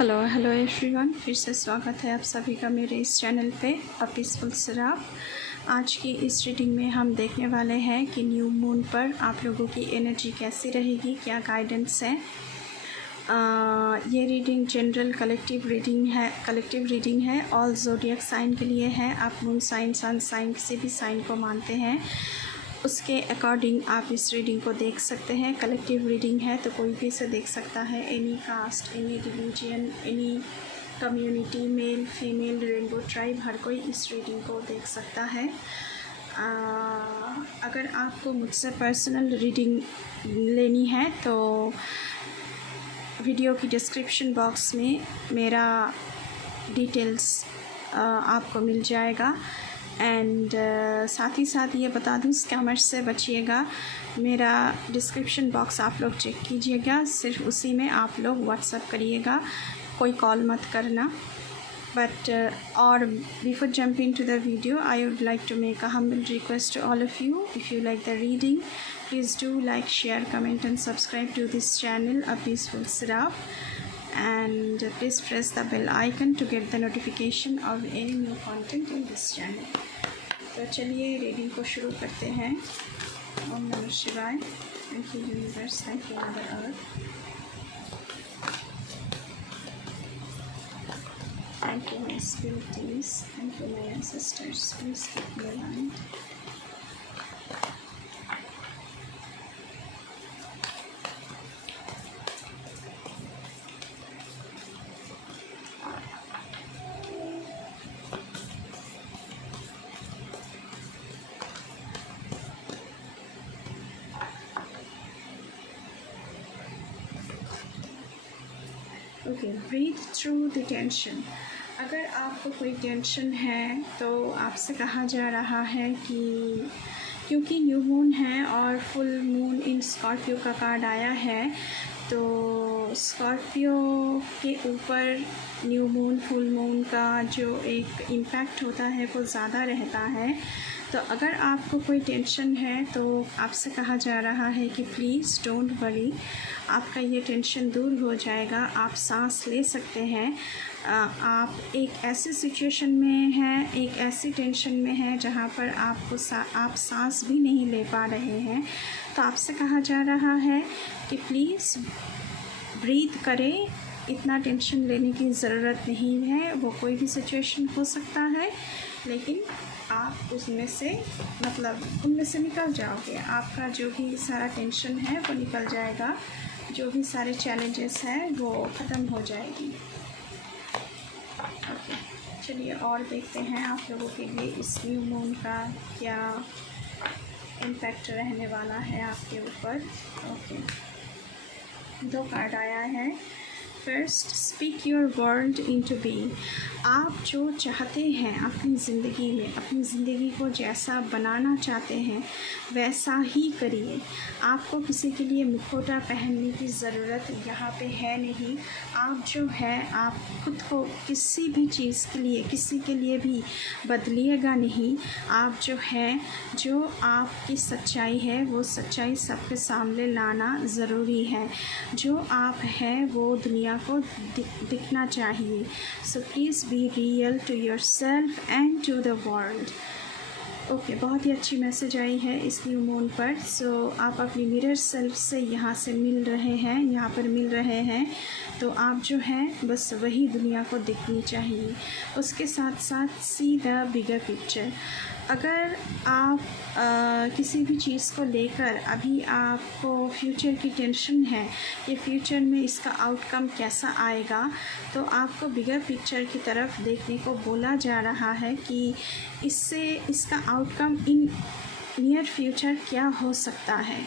Hello everyone, फिर से स्वागत है आप सभी का मेरे इस चैनल पे अ पीसफुल सराफ। आज की इस रीडिंग में हम देखने वाले हैं कि न्यू मून पर आप लोगों की एनर्जी कैसी रहेगी, क्या गाइडेंस है। ये रीडिंग जनरल कलेक्टिव रीडिंग है। ऑल ज़ोडिएक साइन के लिए है। आप मून साइन, सन साइन, किसी भी साइन को मानते हैं उसके अकॉर्डिंग आप इस रीडिंग को देख सकते हैं। कलेक्टिव रीडिंग है तो कोई भी इसे देख सकता है। Any caste, any religion, any community, male female, rainbow tribe, हर कोई इस रीडिंग को देख सकता है। अगर आपको मुझसे पर्सनल रीडिंग लेनी है तो वीडियो की डिस्क्रिप्शन बॉक्स में मेरा डिटेल्स आपको मिल जाएगा। एंड साथ ही साथ ये बता दूँ, स्कैमर्स से बचिएगा। मेरा डिस्क्रिप्शन बॉक्स आप लोग चेक कीजिएगा, सिर्फ उसी में आप लोग व्हाट्सएप करिएगा, कोई कॉल मत करना। But or before jumping to the video, I would like to make a humble request to all of you. If you like the reading, please do like, share, comment and subscribe to this channel, A Peaceful Siraf. And please press the bell icon to get the notification of any new content in this channel. तो चलिए reading को शुरू करते हैं। ओम नमः शिवाय। Thank you universe, thank you mother earth, thank you my spirits, thank you my ancestors, please keep me aligned. Okay, breathe through the tension. अगर आपको कोई टेंशन है तो आपसे कहा जा रहा है कि क्योंकि न्यू मून है और फुल मून इन स्कॉर्पियो का कार्ड आया है, तो स्कॉर्पियो के ऊपर न्यू मून, फुल मून का जो एक इम्पैक्ट होता है वो ज़्यादा रहता है। तो अगर आपको कोई टेंशन है तो आपसे कहा जा रहा है कि प्लीज़ डोंट वरी, आपका ये टेंशन दूर हो जाएगा, आप सांस ले सकते हैं। आप एक ऐसी सिचुएशन में हैं, एक ऐसी टेंशन में हैं जहाँ पर आप सांस भी नहीं ले पा रहे हैं। तो आपसे कहा जा रहा है कि प्लीज़ ब्रीथ करें, इतना टेंशन लेने की ज़रूरत नहीं है। वो कोई भी सिचुएशन हो सकता है, लेकिन आप उनमें से निकल जाओगे। आपका जो भी सारा टेंशन है वो निकल जाएगा, जो भी सारे चैलेंजेस हैं वो ख़त्म हो जाएगी। ओके, चलिए और देखते हैं आप लोगों के लिए इस न्यू मून का क्या इम्पैक्ट रहने वाला है आपके ऊपर। ओके, दो कार्ड आया है। First, speak your world into being. आप जो चाहते हैं अपनी ज़िंदगी में, अपनी ज़िंदगी को जैसा बनाना चाहते हैं वैसा ही करिए। आपको किसी के लिए मुखौटा पहनने की ज़रूरत यहाँ पे है नहीं। आप जो है, आप खुद को किसी भी चीज़ के लिए, किसी के लिए भी बदलिएगा नहीं। आप जो है, जो आपकी सच्चाई है वो सच्चाई सबके सामने लाना ज़रूरी है। जो आप हैं वो दुनिया को दिखना चाहिए। So please be real to yourself and to the world. Okay, बहुत ही अच्छी मैसेज आई है इस न्यू मून पर। सो आप अपनी मिरर सेल्फ से यहाँ मिल रहे हैं, तो आप जो हैं बस वही दुनिया को दिखनी चाहिए। उसके साथ साथ सी द बिगर पिक्चर। अगर आप किसी भी चीज़ को लेकर अभी आपको फ्यूचर की टेंशन है कि फ्यूचर में इसका आउटकम कैसा आएगा, तो आपको बिगर पिक्चर की तरफ देखने को बोला जा रहा है कि इसका आउटकम इन नियर फ्यूचर क्या हो सकता है,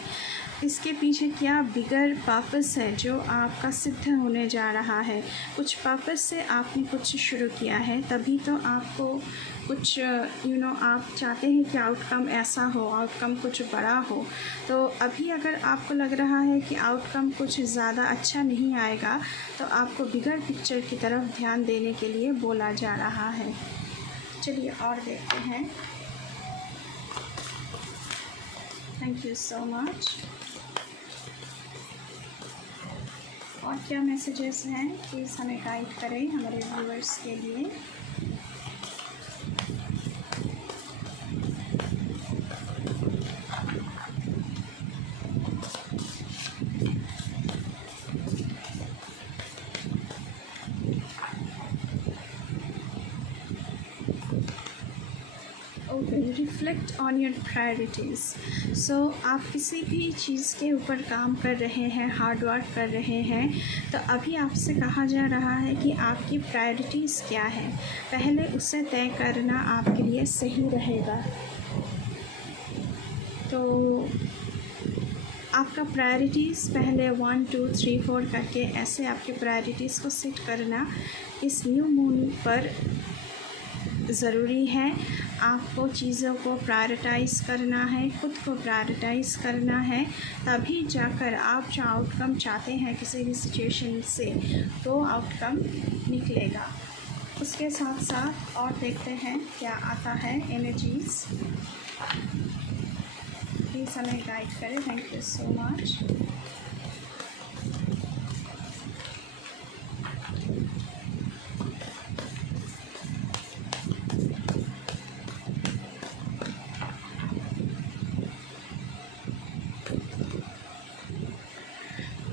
इसके पीछे क्या बिगर पर्पस है जो आपका सिद्ध होने जा रहा है। कुछ पर्पस से आपने कुछ शुरू किया है, तभी तो आपको कुछ आप चाहते हैं कि आउटकम ऐसा हो, आउटकम कुछ बड़ा हो। तो अभी अगर आपको लग रहा है कि आउटकम कुछ ज़्यादा अच्छा नहीं आएगा, तो आपको बिगर पिक्चर की तरफ ध्यान देने के लिए बोला जा रहा है। चलिए और देखते हैं। Thank you so much. और क्या मैसेजेस हैं, प्लीज़ हमें गाइड करें हमारे व्यूअर्स के लिए। Okay, reflect on your priorities. So आप किसी भी चीज़ के ऊपर काम कर रहे हैं, हार्ड वर्क कर रहे हैं, तो अभी आपसे कहा जा रहा है कि आपकी प्रायोरिटीज़ क्या है, पहले उसे तय करना आपके लिए सही रहेगा। तो आपका प्रायोरिटीज़ पहले 1 2 3 4 करके ऐसे आपके प्रायोरिटीज़ को सेट करना इस न्यू मून पर ज़रूरी है। आपको चीज़ों को प्रायोरिटाइज़ करना है, खुद को प्रायोरिटाइज़ करना है, तभी जाकर आप जो आउटकम चाहते हैं किसी भी सिचुएशन से, वो आउटकम निकलेगा। उसके साथ साथ और देखते हैं क्या आता है एनर्जीज़, प्लीज़ हमें गाइड करें। Thank you so much.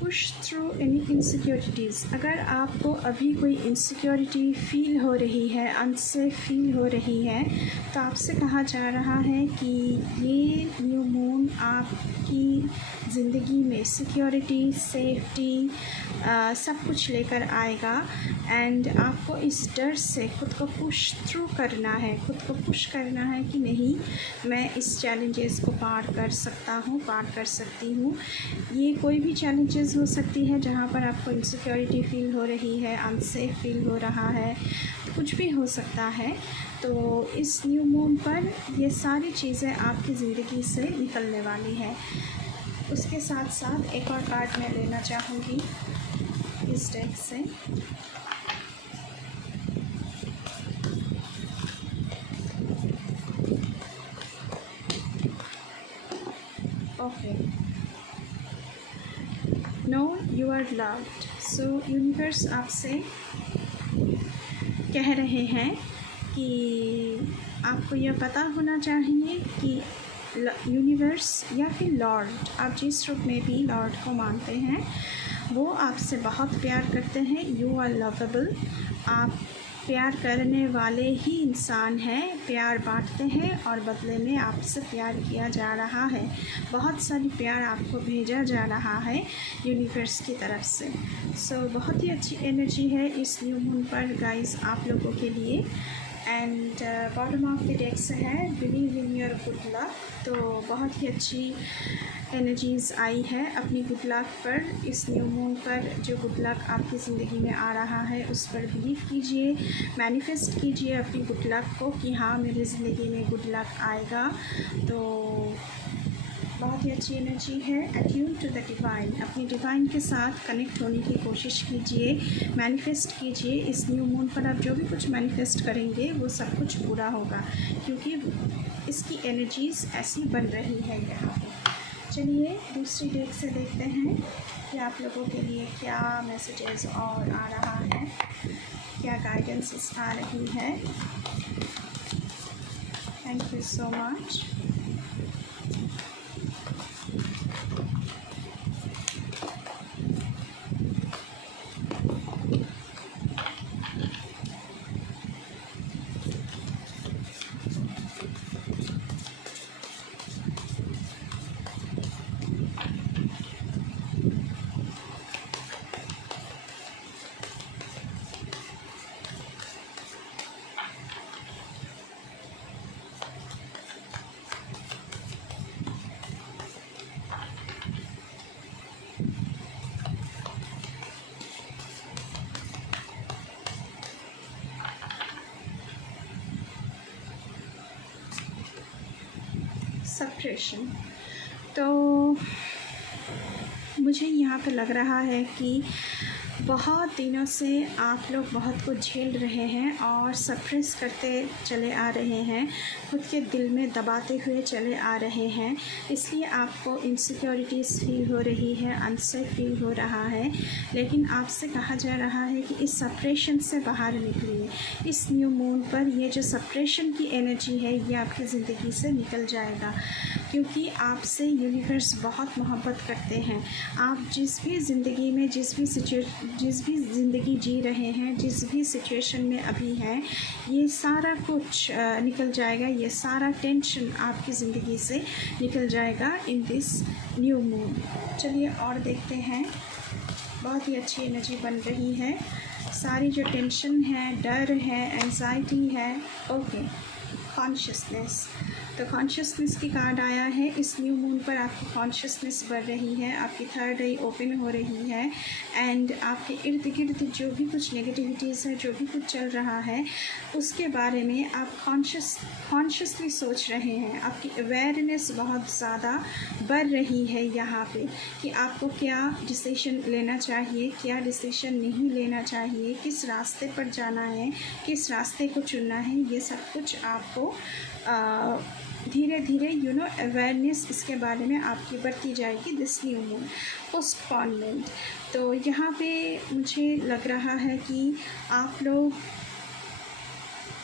Push through any insecurities. अगर आपको अभी कोई इनसिक्योरिटी फ़ील हो रही है, अनसेफ फील हो रही है, तो आपसे कहा जा रहा है कि ये न्यू मून आपकी ज़िंदगी में सिक्योरिटी, सेफ्टी सब कुछ लेकर आएगा। एंड आपको इस डर से खुद को पुश थ्रू करना है, खुद को पुश करना है कि नहीं, मैं इस चैलेंजेस को पार कर सकता हूँ, पार कर सकती हूँ। ये कोई भी चैलेंजेस हो सकती है जहाँ पर आपको इनसिक्योरिटी फ़ील हो रही है, अनसेफ फील हो रहा है, कुछ भी हो सकता है। तो इस न्यू मून पर ये सारी चीज़ें आपकी ज़िंदगी से निकलने वाली है। उसके साथ साथ एक और कार्ड मैं लेना चाहूँगी इस डेक से। Okay, know you are loved. So universe आपसे कह रहे हैं कि आपको यह पता होना चाहिए कि यूनिवर्स या फिर लॉर्ड, आप जिस रूप में भी लॉर्ड को मानते हैं, वो आपसे बहुत प्यार करते हैं। You are lovable. आप प्यार करने वाले ही इंसान हैं, प्यार बांटते हैं और बदले में आपसे प्यार किया जा रहा है। बहुत सारी प्यार आपको भेजा जा रहा है यूनिवर्स की तरफ से। सो बहुत ही अच्छी एनर्जी है इस न्यू मून पर गाइस आप लोगों के लिए। And bottom of the deck से है believe in your good luck. तो बहुत ही अच्छी एनर्जीज़ आई है अपनी गुड लक पर। इस न्यू मून पर जो गुड लक आपकी ज़िंदगी में आ रहा है उस पर बिलीव कीजिए, मैनिफेस्ट कीजिए अपनी गुड लक को कि हाँ मेरी ज़िंदगी में गुड लक आएगा। तो बहुत ही अच्छी एनर्जी है। अट्यून टू द डिवाइन, अपनी डिवाइन के साथ कनेक्ट होने की कोशिश कीजिए, मैनिफेस्ट कीजिए। इस न्यू मून पर आप जो भी कुछ मैनिफेस्ट करेंगे वो सब कुछ पूरा होगा, क्योंकि इसकी एनर्जीज़ ऐसी बन रही है यहाँ पे। चलिए दूसरी डेक से देखते हैं कि आप लोगों के लिए क्या मैसेजेस और आ रहा है, क्या गाइडेंस आ रही है। Thank you so much. Separation. तो मुझे यहाँ पे लग रहा है कि बहुत दिनों से आप लोग बहुत कुछ झेल रहे हैं और सप्रेस करते चले आ रहे हैं, खुद के दिल में दबाते हुए चले आ रहे हैं, इसलिए आपको इनसिक्योरिटीज़ फील हो रही है, अनसेफ फील हो रहा है। लेकिन आपसे कहा जा रहा है कि इस सप्रेशन से बाहर निकलिए। इस न्यू मून पर ये जो सप्रेशन की एनर्जी है ये आपकी ज़िंदगी से निकल जाएगा, क्योंकि आपसे यूनिवर्स बहुत मोहब्बत करते हैं। आप जिस भी ज़िंदगी में जिस भी ज़िंदगी जी रहे हैं, जिस भी सिचुएशन में अभी हैं, ये सारा कुछ निकल जाएगा, ये सारा टेंशन आपकी ज़िंदगी से निकल जाएगा इन दिस न्यू मून। चलिए और देखते हैं। बहुत ही अच्छी एनर्जी बन रही है। सारी जो टेंशन है, डर है, एंजाइटी है, ओके, कॉन्शियसनेस। तो कॉन्शियसनेस की कार्ड आया है। इस न्यू मून पर आपकी कॉन्शियसनेस बढ़ रही है, आपकी थर्ड आई ओपन हो रही है एंड आपके इर्द गिर्द जो भी कुछ नेगेटिविटीज़ है, जो भी कुछ चल रहा है, उसके बारे में आप कॉन्शियसली सोच रहे हैं। आपकी अवेयरनेस बहुत ज़्यादा बढ़ रही है यहाँ पे कि आपको क्या डिसीजन लेना चाहिए, क्या डिसीजन नहीं लेना चाहिए, किस रास्ते पर जाना है, किस रास्ते को चुनना है, ये सब कुछ आपको धीरे धीरे अवेयरनेस इसके बारे में आपकी बढ़ती जाएगी। This new moon postponement. तो यहाँ पे मुझे लग रहा है कि आप लोग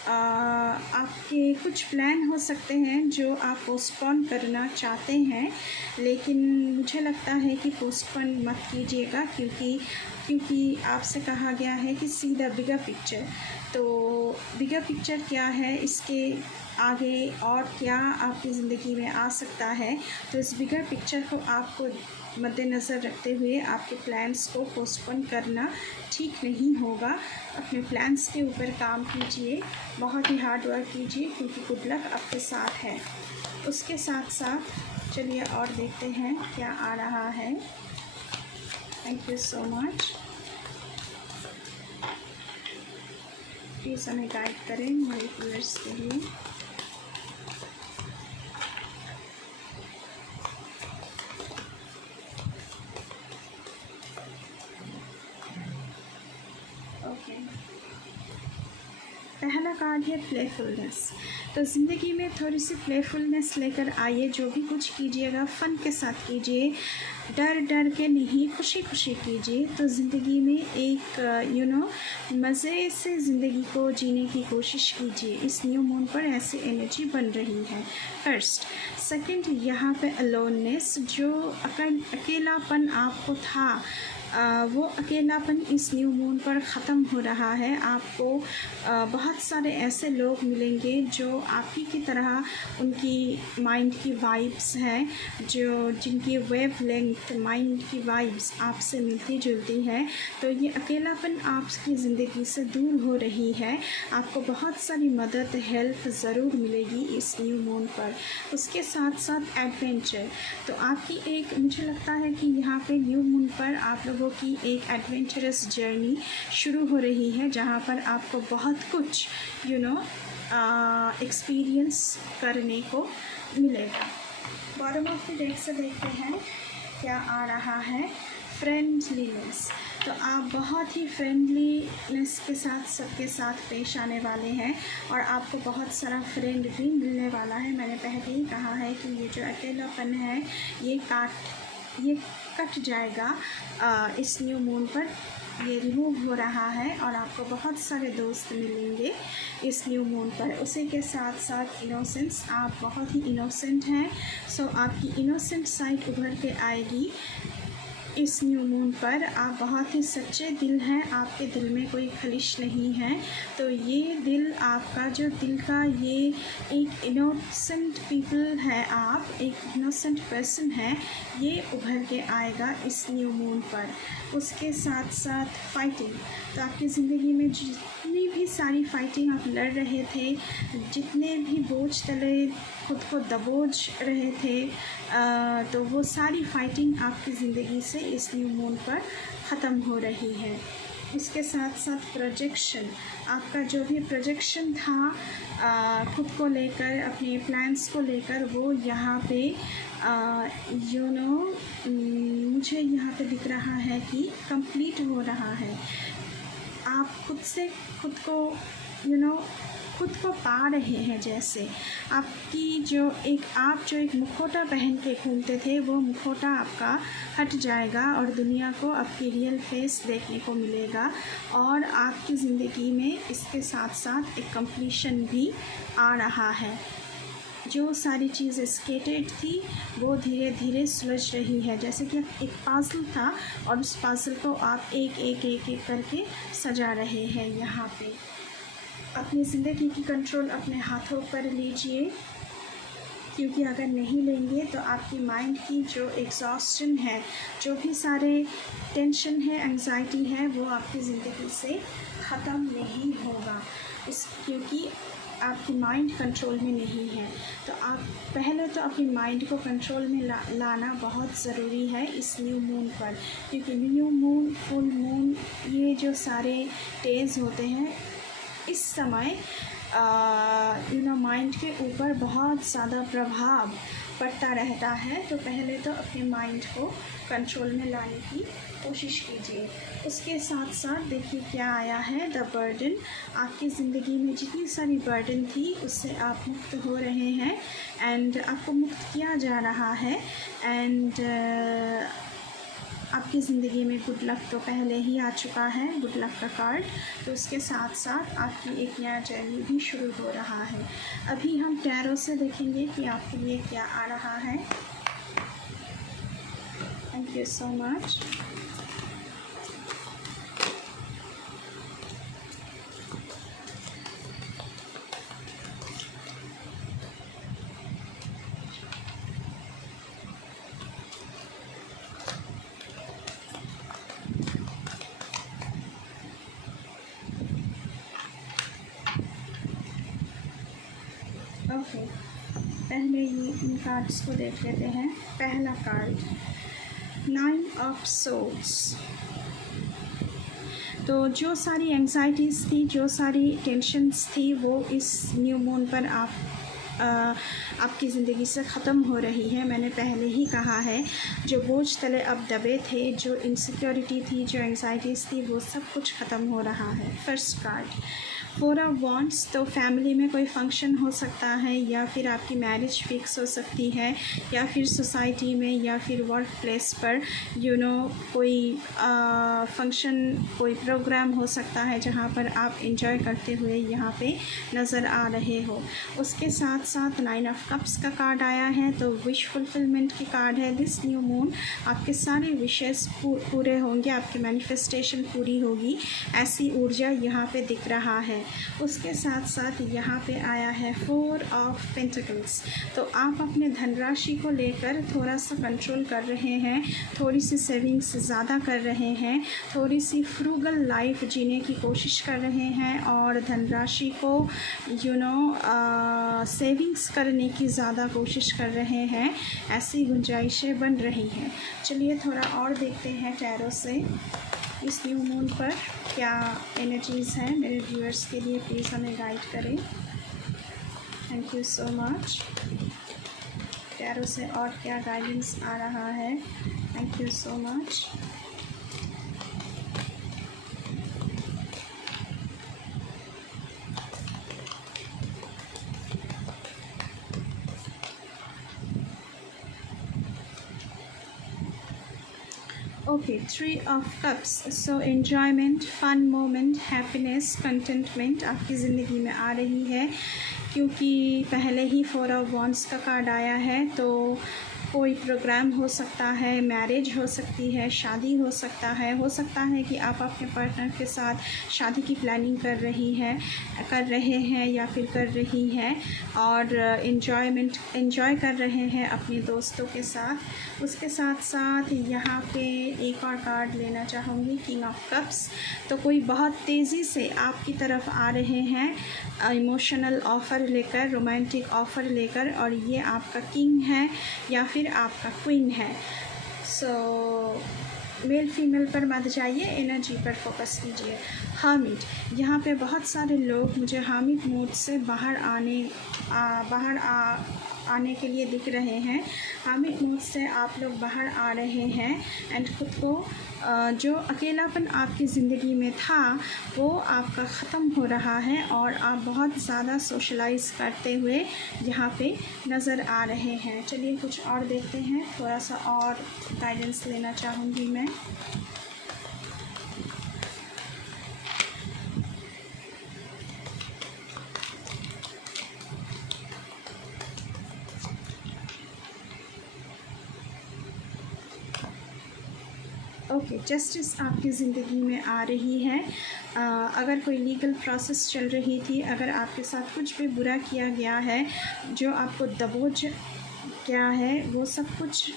आपके कुछ प्लान हो सकते हैं जो आप पोस्टपोन करना चाहते हैं, लेकिन मुझे लगता है कि पोस्टपोन मत कीजिएगा, क्योंकि आपसे कहा गया है कि सी द बिगर पिक्चर। तो बिगर पिक्चर क्या है, इसके आगे और क्या आपकी ज़िंदगी में आ सकता है, तो इस बिगर पिक्चर को आपको मद्देनज़र रखते हुए आपके प्लान्स को पोस्टपोन करना ठीक नहीं होगा। अपने प्लान्स के ऊपर काम कीजिए, बहुत ही हार्ड वर्क कीजिए, क्योंकि गुड लक आपके साथ है। उसके साथ साथ चलिए और देखते हैं क्या आ रहा है। Thank you so much. Please हमें गाइड करें मेरे व्यूअर्स के लिए। पहला कार्ड है प्लेफुलनेस। तो ज़िंदगी में थोड़ी सी प्लेफुलनेस लेकर आइए। जो भी कुछ कीजिएगा फ़न के साथ कीजिए, डर के नहीं, खुशी खुशी कीजिए। तो ज़िंदगी में एक मज़े से ज़िंदगी को जीने की कोशिश कीजिए। इस न्यू मून पर ऐसी एनर्जी बन रही है। फर्स्ट। सेकंड, यहाँ पे अलोननेस, जो अकेलापन आपको था, वो अकेलापन इस न्यू मून पर ख़त्म हो रहा है। आपको बहुत सारे ऐसे लोग मिलेंगे जो आपकी की तरह, उनकी माइंड की वाइब्स हैं, जिनकी वेव लेंथ, माइंड की वाइब्स आपसे मिलती जुलती है। तो ये अकेलापन आपकी ज़िंदगी से दूर हो रही है। आपको बहुत सारी मदद, हेल्प ज़रूर मिलेगी इस न्यू मून पर। उसके साथ साथ एडवेंचर। तो आपकी एक, मुझे लगता है कि यहाँ पे न्यू मून पर आप लोगों की एक एडवेंचरस जर्नी शुरू हो रही है, जहाँ पर आपको बहुत कुछ एक्सपीरियंस करने को मिलेगा। बॉटम ऑफ द डेक से देखते हैं क्या आ रहा है। फ्रेंडलीनेस। तो आप बहुत ही फ्रेंडलीनेस के साथ सबके साथ पेश आने वाले हैं और आपको बहुत सारा फ्रेंड भी मिलने वाला है। मैंने पहले ही कहा है कि ये जो अकेलापन है ये कट जाएगा इस न्यू मून पर। ये रिमूव हो रहा है और आपको बहुत सारे दोस्त मिलेंगे इस न्यू मून पर। उसी के साथ साथ इनोसेंस। आप बहुत ही इनोसेंट हैं, सो आपकी इनोसेंट साइड उभर के आएगी इस न्यू मून पर। आप बहुत ही सच्चे दिल हैं, आपके दिल में कोई खलिश नहीं है। तो ये दिल आपका, जो दिल का ये एक इनोसेंट पीपल है, आप एक इनोसेंट पर्सन है, ये उभर के आएगा इस न्यू मून पर। उसके साथ साथ फाइटिंग। तो आपकी ज़िंदगी में जितनी भी सारी फाइटिंग आप लड़ रहे थे, जितने भी बोझ तले खुद को दबोच रहे थे, तो वो सारी फाइटिंग आपकी ज़िंदगी से इस न्यू मून पर ख़त्म हो रही है। उसके साथ साथ प्रोजेक्शन, आपका जो भी प्रोजेक्शन था खुद को लेकर, अपने प्लान्स को लेकर, वो यहाँ पे मुझे यहाँ पे दिख रहा है कि कंप्लीट हो रहा है। आप खुद से खुद को खुद को पा रहे हैं। जैसे आपकी जो एक मुखौटा पहन के घूमते थे, वो मुखौटा आपका हट जाएगा और दुनिया को आपकी रियल फेस देखने को मिलेगा। और आपकी ज़िंदगी में इसके साथ साथ एक कंप्लीशन भी आ रहा है। जो सारी चीज़ें स्केटेड थी वो धीरे धीरे सुलझ रही है। जैसे कि एक पाज़ल था और उस पाज़ल को आप एक एक एक एक करके सजा रहे हैं। यहाँ पे अपनी ज़िंदगी की कंट्रोल अपने हाथों पर लीजिए, क्योंकि अगर नहीं लेंगे तो आपकी माइंड की जो एग्जॉस्शन है, जो भी सारे टेंशन है, एंग्जाइटी है, वो आपकी ज़िंदगी से ख़त्म नहीं होगा, क्योंकि आपकी माइंड कंट्रोल में नहीं है। तो आप पहले तो अपनी माइंड को कंट्रोल में लाना बहुत ज़रूरी है इस न्यू मून पर, क्योंकि न्यू मून, फुल मून, ये जो सारे डेज़ होते हैं, इस समय माइंड के ऊपर बहुत ज़्यादा प्रभाव पड़ता रहता है। तो पहले तो अपने माइंड को कंट्रोल में लाने की कोशिश कीजिए। उसके साथ साथ देखिए क्या आया है, द बर्डन। आपकी ज़िंदगी में जितनी सारी बर्डन थी उससे आप मुक्त हो रहे हैं एंड आपको मुक्त किया जा रहा है। एंड आपकी ज़िंदगी में गुड लक तो पहले ही आ चुका है, गुड लक का कार्ड। तो उसके साथ साथ आपकी एक नया जर्नी भी शुरू हो रहा है। अभी हम टैरो से देखेंगे कि आपके लिए क्या आ रहा है। Thank you so much. Okay, पहले ये इन कार्ड्स को देख लेते हैं। पहला कार्ड, 9 ऑफ सोर्ड्स। तो जो सारी एंग्जाइटीज़ थी, जो सारी टेंशन्स थी, वो इस न्यू मून पर आपकी ज़िंदगी से ख़त्म हो रही है। मैंने पहले ही कहा है, जो बोझ तले अब दबे थे, जो इनसिक्योरिटी थी, जो एंग्जाइटीज़ थी, वो सब कुछ ख़त्म हो रहा है। First card, 4 of wands. तो फैमिली में कोई फंक्शन हो सकता है, या फिर आपकी मैरिज फिक्स हो सकती है, या फिर सोसाइटी में, या फिर वर्क प्लेस पर कोई फंक्शन, कोई प्रोग्राम हो सकता है जहाँ पर आप एंजॉय करते हुए यहाँ पे नज़र आ रहे हो। उसके साथ साथ 9 ऑफ कप्स का कार्ड आया है, तो विश फुलफिलमेंट की कार्ड है। दिस न्यू मून आपके सारे विशेस पूरे होंगे, आपकी मैनिफेस्टेशन पूरी होगी, ऐसी ऊर्जा यहाँ पे दिख रहा है। उसके साथ साथ यहाँ पे आया है 4 ऑफ पेंटिकल्स। तो आप अपने धनराशि को लेकर थोड़ा सा कंट्रोल कर रहे हैं, थोड़ी सी सेविंग्स ज़्यादा कर रहे हैं, थोड़ी सी फ्रूगल लाइफ जीने की कोशिश कर रहे हैं, और धनराशि को सेविंग्स करने की ज़्यादा कोशिश कर रहे हैं। ऐसी गुंजाइशें बन रही हैं। चलिए थोड़ा और देखते हैं टैरो से इस न्यू मून पर क्या एनर्जीज़ हैं मेरे व्यूअर्स के लिए। प्लीज़ हमें गाइड करें। Thank you so much. Tarot से और क्या गाइडेंस आ रहा है। Thank you so much. Okay, 3 of cups. So enjoyment, fun moment, happiness, contentment आपकी ज़िंदगी में आ रही है, क्योंकि पहले ही 4 ऑफ वॉन्ड्स का कार्ड आया है। तो कोई प्रोग्राम हो सकता है, मैरिज हो सकती है, शादी हो सकता है कि आप अपने पार्टनर के साथ शादी की प्लानिंग कर रहे हैं या फिर कर रही हैं, और एंजॉय कर रहे हैं अपने दोस्तों के साथ। उसके साथ साथ यहाँ पे एक और कार्ड लेना चाहूँगी, किंग ऑफ कप्स। तो कोई बहुत तेज़ी से आपकी तरफ आ रहे हैं इमोशनल ऑफ़र लेकर, रोमांटिक ऑफ़र लेकर, और ये आपका किंग है या फिर आपका क्वीन है। सो मेल फीमेल पर मत जाइए, एनर्जी पर फोकस कीजिए। हर्मिट, यहाँ पे बहुत सारे लोग मुझे हर्मिट मोड से बाहर आने के लिए दिख रहे हैं। हर्मिट मोड से आप लोग बाहर आ रहे हैं एंड खुद को जो अकेलापन आपकी ज़िंदगी में था वो आपका ख़त्म हो रहा है और आप बहुत ज़्यादा सोशलाइज़ करते हुए यहाँ पे नज़र आ रहे हैं। चलिए कुछ और देखते हैं, थोड़ा सा और गाइडेंस लेना चाहूँगी मैं। ओके, जस्टिस आपकी ज़िंदगी में आ रही है। अगर कोई लीगल प्रोसेस चल रही थी, अगर आपके साथ कुछ भी बुरा किया गया है, जो आपको दबोच गया है, वो सब कुछ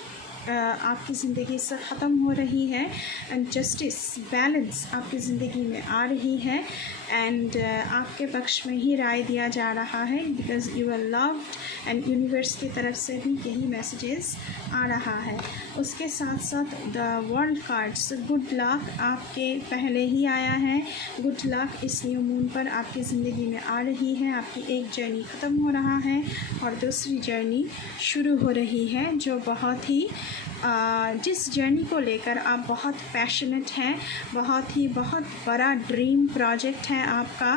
आपकी ज़िंदगी से ख़त्म हो रही है एंड जस्टिस, बैलेंस आपकी ज़िंदगी में आ रही है एंड आपके पक्ष में ही राय दिया जा रहा है because you are loved and universe की तरफ से भी यही मैसेजेस आ रहा है। उसके साथ साथ the world cards, good luck आपके पहले ही आया है। गुड लक इस न्यू मून पर आपकी ज़िंदगी में आ रही है। आपकी एक जर्नी ख़त्म हो रहा है और दूसरी जर्नी शुरू हो रही है, जो बहुत ही जिस जर्नी को लेकर आप बहुत पैशनेट हैं, बहुत बड़ा ड्रीम प्रोजेक्ट है आपका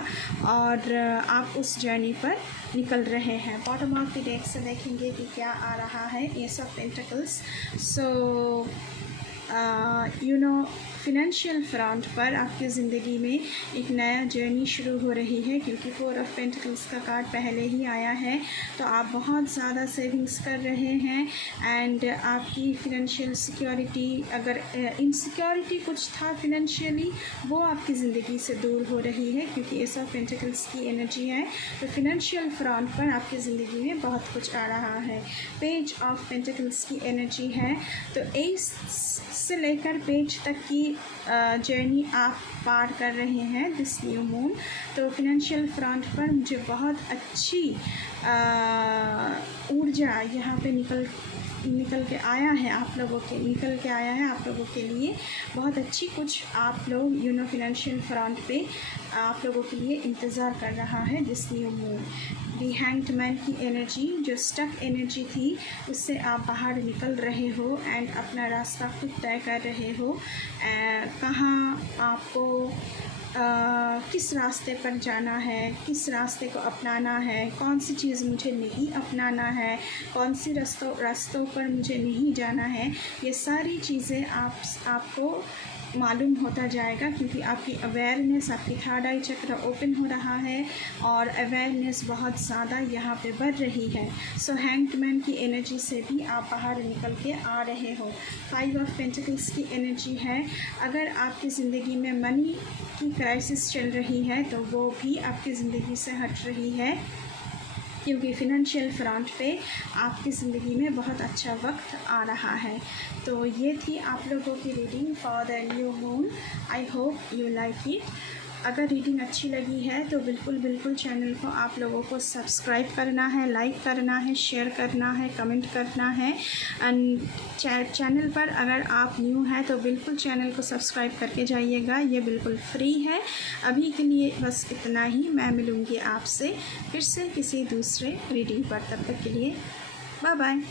और आप उस जर्नी पर निकल रहे हैं। बॉटम ऑफ द डेक से देखेंगे कि क्या आ रहा है। S of pentacles, so financial front पर आपकी ज़िंदगी में एक नया जर्नी शुरू हो रही है क्योंकि 4 ऑफ पेंटिकल्स का कार्ड पहले ही आया है। तो आप बहुत ज़्यादा सेविंग्स कर रहे हैं एंड आपकी फिनेंशियल सिक्योरिटी, अगर इनसिक्योरिटी कुछ था फिनेंशियली, वो आपकी ज़िंदगी से दूर हो रही है क्योंकि एस ऑफ पेंटिकल्स की एनर्जी है। तो फिनेंशियल फ्रंट पर आपकी ज़िंदगी में बहुत कुछ आ रहा है। पेज ऑफ पेंटिकल्स की एनर्जी है। तो एस से लेकर पेज तक की जर्नी आप पार कर रहे हैं दिस न्यू मून। तो फिनेंशियल फ्रंट पर मुझे बहुत अच्छी ऊर्जा यहाँ पे निकल के आया है आप लोगों के लिए। बहुत अच्छी कुछ आप लोग फिनेंशियल फ्रंट पे आप लोगों के लिए इंतज़ार कर रहा है this new moon. The hanged man की एनर्जी, जो स्टक एनर्जी थी उससे आप बाहर निकल रहे हो एंड अपना रास्ता खुद तय कर रहे हो। कहाँ आपको किस रास्ते पर जाना है, किस रास्ते को अपनाना है, कौन सी चीज़ मुझे नहीं अपनाना है, कौन सी रास्तों पर मुझे नहीं जाना है, ये सारी चीज़ें आपको मालूम होता जाएगा क्योंकि आपकी अवेयरनेस, आपकी थर्ड आई चक्र ओपन हो रहा है और अवेयरनेस बहुत ज़्यादा यहाँ पे बढ़ रही है। सो हैंग्ड मैन की एनर्जी से भी आप बाहर निकल के आ रहे हो। 5 ऑफ पेंटिकल्स की एनर्जी है। अगर आपकी ज़िंदगी में मनी की क्राइसिस चल रही है तो वो भी आपकी ज़िंदगी से हट रही है क्योंकि फिनेंशियल फ्रंट पे आपकी ज़िंदगी में बहुत अच्छा वक्त आ रहा है। तो ये थी आप लोगों की reading for the new moon. I hope you like it. अगर रीडिंग अच्छी लगी है तो बिल्कुल चैनल को आप लोगों को सब्सक्राइब करना है, लाइक करना है, शेयर करना है, कमेंट करना है एंड चैनल पर अगर आप न्यू हैं तो बिल्कुल चैनल को सब्सक्राइब करके जाइएगा। ये बिल्कुल फ्री है। अभी के लिए बस इतना ही। मैं मिलूँगी आपसे फिर से किसी दूसरे रीडिंग पर। तब तक के लिए बाय बाय।